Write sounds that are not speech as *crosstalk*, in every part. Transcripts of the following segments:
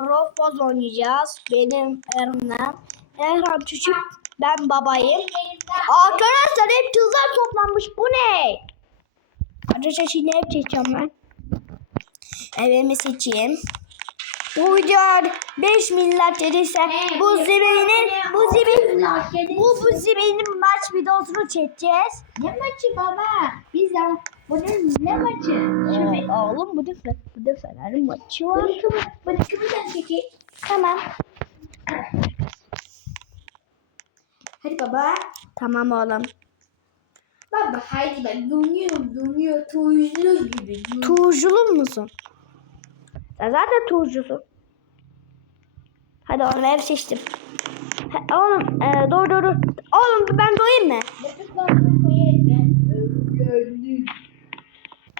Roblox oynayacağız. Benim Erhan. Erhan küçük. Ben babayım. Arkadaşlar hep kızlar toplanmış. Bu ne? Arkadaşlar şimdi hep seçeceğim ben. Evimi seçeyim. Bu video 5 milyar gelirse bu zibinin bu zibin bu bu zibinin maç videosunu çekeceğiz. Ne maçı baba? Biz de bunun ne maçı? Evet, oğlum bu da bu da Fener'in maçı var. Bırakımı, bırakımı da çekeyim. Tamam. Hadi baba. Tamam oğlum. Baba haydi ben donuyorum donuyor tuzlu gibi. Turculu musun? Sen zaten turcusun. Hadi oğlum ev seçtim. Ha, oğlum e, dur dur dur. Oğlum ben doyayım mı?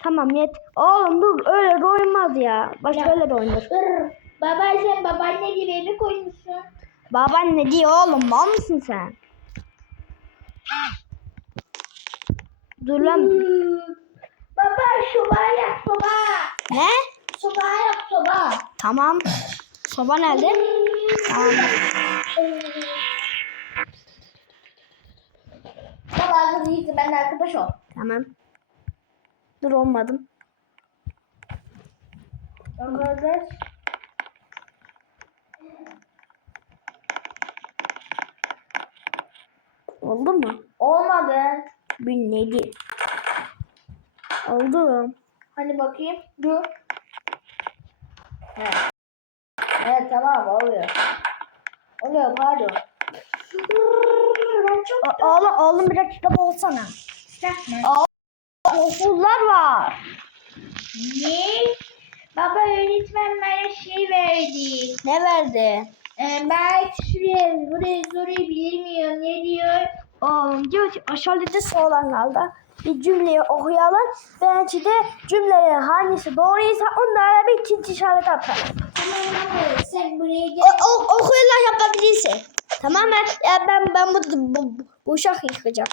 Tamam yet. Oğlum dur öyle doymaz ya. Başka öyle doyulur. Baba sen babaanne gibi eve koymuşsun. Baban ne diyor oğlum mal mısın sen? Dur lan. Hmm. Baba soba yak soba. Ne? Soba yak soba. Tamam. Soba nerede? Tamam. Baba kız iyisin ben arkadaş ol. Tamam. Dur olmadım. Arkadaş. Oldu mu? Olmadı. Bir neydi? Oldu. Hani bakayım. Dur. Evet. Evet tamam oluyor. Oluyor pardon. Ben çok O- oğlum, oğlum biraz kitap olsana. takma. Okullar var. Ne? Baba öğretmen bana şey verdi. Ne verdi? Ee, ben şuraya buraya soruyu bilmiyor. Ne diyor? Oğlum diyor ki aşağıdaki olanlarda bir cümleyi okuyalım. Belki de cümlenin hangisi doğruysa onlara bir ikinci işaret atalım. Tamam sen buraya O, gel. o, okuyla yapabilirsin. Tamam mı? Ya ben ben bu bu, bu, uşak yıkacağım.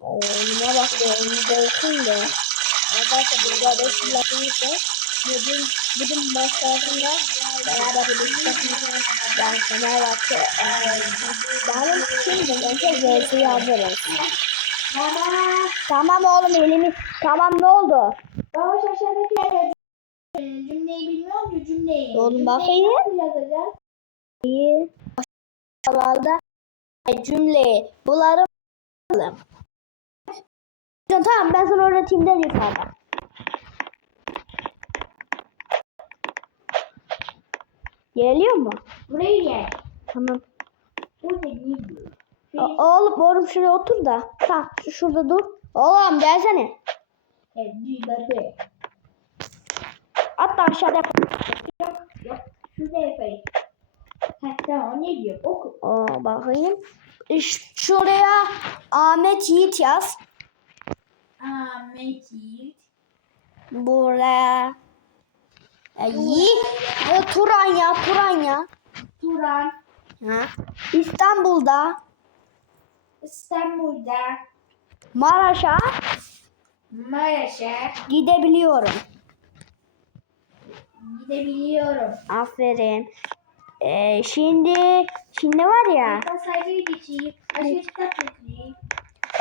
Oğluma bak ya onu da okuyun da. Arkadaşlar burada yıl yapılmışsa bugün bugün başlarında beraber birlikte ben Fenerbahçe benim şimdi önce yazarız. Baba. Tamam oğlum elimi tamam ne oldu? Baba aşağıdakiler cümleyi bilmiyor mu cümleyi? Oğlum Cümleyi bakayım. nasıl yazacağız? İyi. Aşağılarda cümleyi bularım. Tamam ben sana öğreteyim de yukarıda. Geliyor mu? Buraya gel. Tamam. Burada? O- oğlum oğlum şuraya otur da. Tamam şu- şurada dur. Oğlum gelsene. Hatta aşağıda yap. Yok yok. Şurada yapayım. Heh tamam ne diyor? Oku. Aa, bakayım. Şuraya Ahmet Yiğit yaz. Ahmet Yiğit. Buraya e, Yiğit e, Turan ya Turan ya. Turan. Ha. İstanbul'da İstanbul'da. Maraş'a Maraş'a gidebiliyorum. gidebiliyorum. Aferin. E, şimdi şimdi var ya.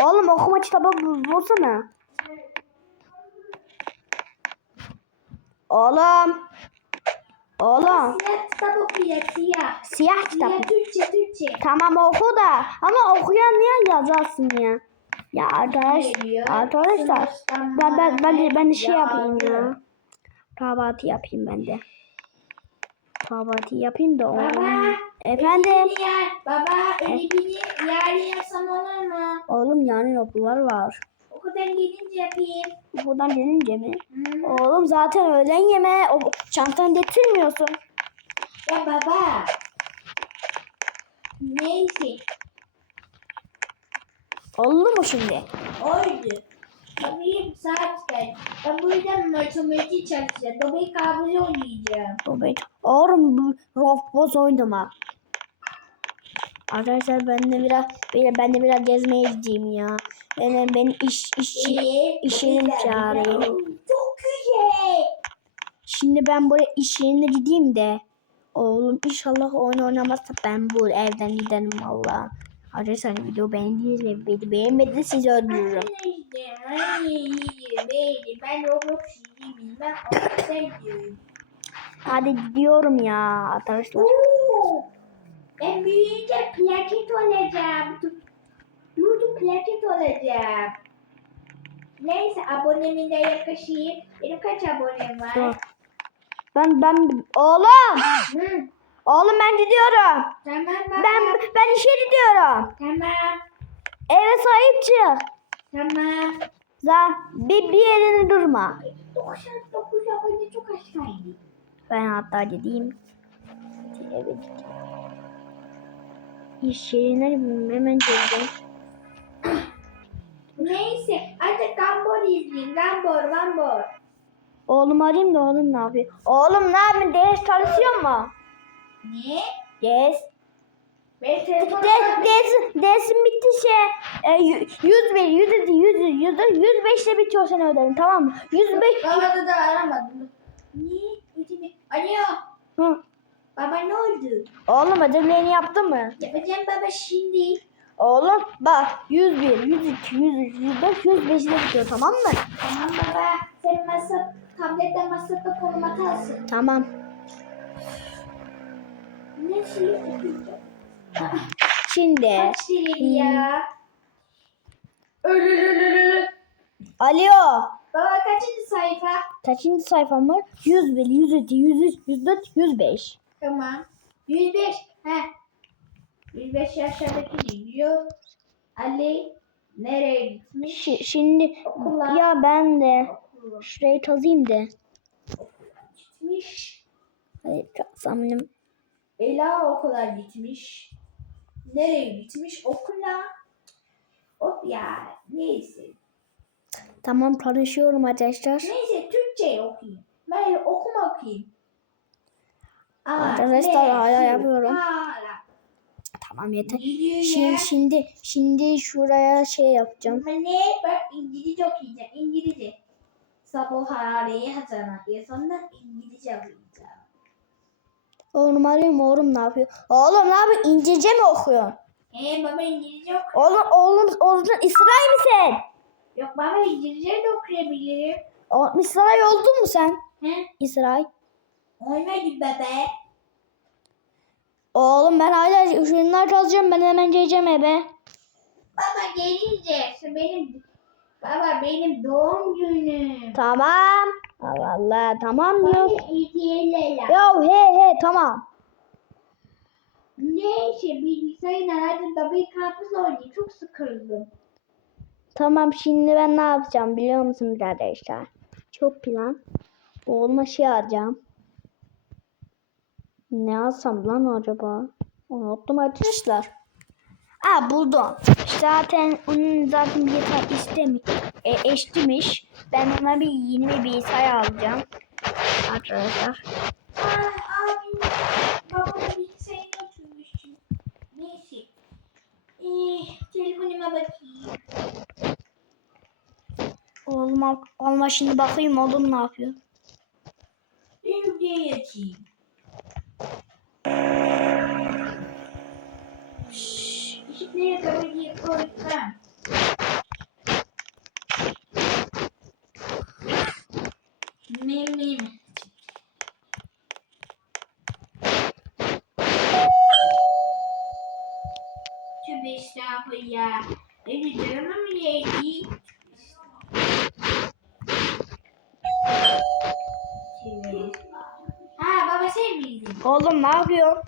Oğlum okuma kitabı bul- bulsana. Oğlum. Oğlum. Siyah kitap okuyacak siyah. Siyah kitap. Siyah Türkçe Türkçe. Tamam oku da. Ama okuyan niye yazarsın ya? Ya arkadaş, arkadaşlar ben ben ben ben şey yapayım ya. Kahvaltı yapayım ben de. Kahvaltı yapayım da o. Baba. Efendim. Yer. Baba ödevini yarın yapsam olur mu? Oğlum yarın okullar var. Okuldan gelince yapayım. Buradan gelince mi? Hı. Oğlum zaten öğlen yemeği o çantanı getirmiyorsun. Ya baba. Neyse. Oldu mu şimdi? Oydu. Tabii saat ben. Ben bu yüzden matematik çalışacağım. Dolayı kabul oynayacağım. Babet. Oğlum bu Roblox oynama. Arkadaşlar ben de biraz ben de biraz gezmeye gideyim ya. Benim benim iş işçi işim güzel. çağırayım. Çok güzel. Şimdi ben buraya iş yerine gideyim de. Oğlum inşallah oyun oynamazsa ben bu evden giderim valla. Arkadaşlar video beğendiniz mi? Beni beğenmediniz sizi öldürürüm. Ben Roblox *clears throat* sen diyorum. Hadi gidiyorum ya arkadaşlar. Oo, Ben büyüyünce plaket olacağım. YouTube plaket olacağım. Neyse abonemin de yakışayım. Benim kaç abonem var? Dur. Ben ben oğlum Hı, oğlum ben gidiyorum. tamam baba. Ben ben işe gidiyorum. Tamam. Eve sahip çık. Tamam. Za bir, bir yerine durma. 99 abone çok kaldı. Ben hatta gideyim. Eve gideyim. İş yerine hemen geleceğim. Neyse artık Gambor izleyin. Gambor, Gambor. Oğlum arayayım da oğlum ne yapıyor? Oğlum ne yapıyorsun? Ders çalışıyor mu? Ne? Yes. Ben telefonu Ders, ders, dersin bitti şey. E, y- 101, 100, 100, 100, 105'te bitiyor sen ödevin tamam mı? 105. Babada da aramadım. Ne? Ödemi. Alo. Hı. Baba ne oldu? Oğlum ödevlerini yaptın mı? Yapacağım baba şimdi. Oğlum bak 101, 102, 103, 104, 105'te bitiyor tamam mı? Tamam baba. Sen masa, tablette masada konum atarsın. Tamam. Ne şey? Şimdi. Kaç liraydı ya? Ölülülülülü. Alo. Baba kaçıncı sayfa? Kaçıncı sayfam var? 101, 102, 103, 104, 105. Tamam. 105. He. 105 aşağıdaki gidiyor. Ali nereye gitmiş? Şi- şimdi Okula. ya ben de Okula şurayı kazıyım da. gitmiş. Hadi kazsam benim. Ela okula gitmiş. Nereye gitmiş? Okula. Hop ya. Neyse. Tamam çalışıyorum arkadaşlar. Neyse Türkçe okuyayım. Ben okuma okuyayım. Arkadaşlar, hala yapıyorum. Tamam yeter. Şimdi, şimdi, şimdi şuraya şey yapacağım. Ama ne? Bak İngilizce okuyacağım. İngilizce. Sabah harareye hazırlan diye sonra İngilizce okuyacağım. Oğlum arıyorum oğlum ne yapıyor? Oğlum ne yapıyor? İngilizce mi okuyorsun? Ee baba İngilizce oku. Oğlum oğlum oğlum İsrail misin? Yok baba İngilizce de okuyabilirim. Oğlum İsrail oldun mu sen? He? İsrail. Oynadı bebe. Oğlum ben hala şunlar kazacağım ben hemen geleceğim eve. Baba gelince benim baba benim doğum günüm. Tamam. Allah Allah tamam diyor. Ya he he tamam. Neyse bilgisayarın herhalde babayı karpuz oynuyor. Çok sıkıldım. Tamam şimdi ben ne yapacağım biliyor musunuz arkadaşlar? Çok plan. Oğluma şey alacağım. Ne alsam lan acaba? Unuttum arkadaşlar. Aa buldum. Zaten onun zaten bir yeter istemi e, eştimiş. Ben ona bir yeni bir bilgisayar alacağım. Arkadaşlar. Oğluma, oğluma şimdi bakayım oğlum ne yapıyor. Bir videoyu açayım. Şşş, ışıkları kamerayı koysam. Mim mim. Tövbe estağfurullah. Canımı mı yedi? Ha baba sen miydin? Oğlum ne yapıyor?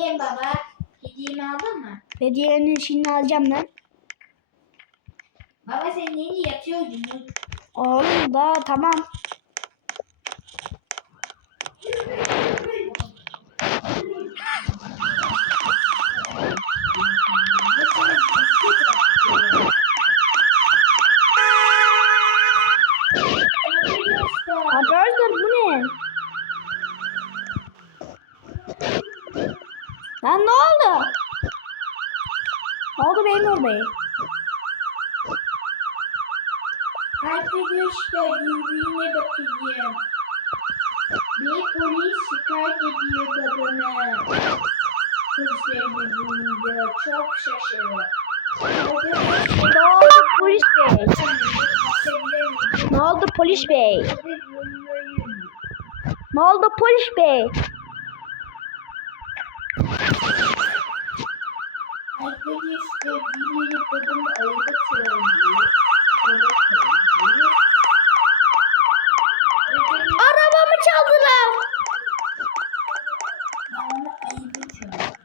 İyiyim baba. Hediyemi aldın mı? Hediyenin şimdi alacağım lan. Baba sen yeni yatıyordun. Oğlum da tamam. Arkadaşlar bu ne? Lan ne oldu? Ne oldu Memur Bey? Arkadaşlar birbirine bakacağım. Polis şikayet ediyor babana. Polislerini bulunca çok şaşırıyor. Ne oldu polis bey? Ne oldu polis bey? Ne oldu polis bey? Arkadaşlar birileri babamı. Araba çağırıyor. Arabamı çaldılar. Bana ayıbı çağırıyor.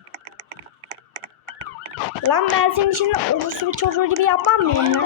Lan ben senin için uluslu bir çocuğu gibi yapmam mıyım lan?